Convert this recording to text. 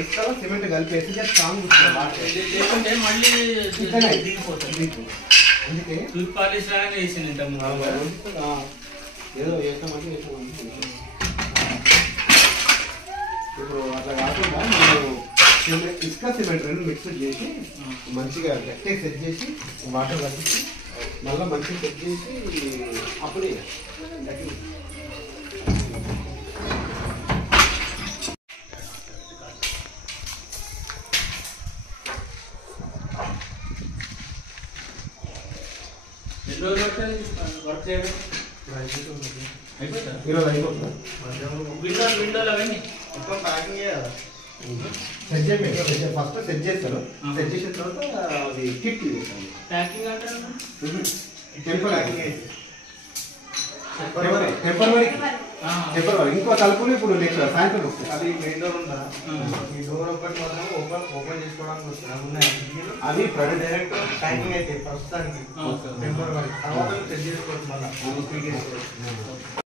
ఇసుకలో సిమెంట్ కలిపేసి స్ట్రాంగ్ లేకుంటే మళ్ళీ దిగిపోతుంది. అందుకే టూత్ పాలిష్ లాగానే వేసింది ఏదో చేస్తామంటే ఇప్పుడు అట్లా కాకుండా మనం ఇసుక సిమెంట్ రెండు మిక్స్ చేసి మంచిగా గట్టిగా సెట్ చేసి వాటర్ కట్టించి మళ్ళీ మంచిగా సెట్ చేసి అప్పుడే వర్క్ చేయడం ఈరోజు అయిపోతుంది విండోలు అవన్నీ మొత్తం ప్యాకింగ్ చేయాలి. సెట్ చేయండి ఫస్ట్ సెట్ చేస్తారు సెట్ చేసిన తర్వాత అది కిట్ ప్యాకింగ్ అంటే టెంపరీ ఇంకో తలుపులు ఇప్పుడు నెక్స్ట్ సాయంత్రం వస్తుంది. అది మెయిన్ డోర్ ఉందా? ఈ డోర్ ఒక్కటి మాత్రం ఓపెన్ చేసుకోవడానికి వస్తుంది. ఉన్నాయి అది ప్రైవేట్ డైరెక్ట్ ప్యాకింగ్ అయితే ప్రస్తుతానికి టెంపరీ తర్వాత సెట్ చేసుకోవచ్చు మళ్ళీ.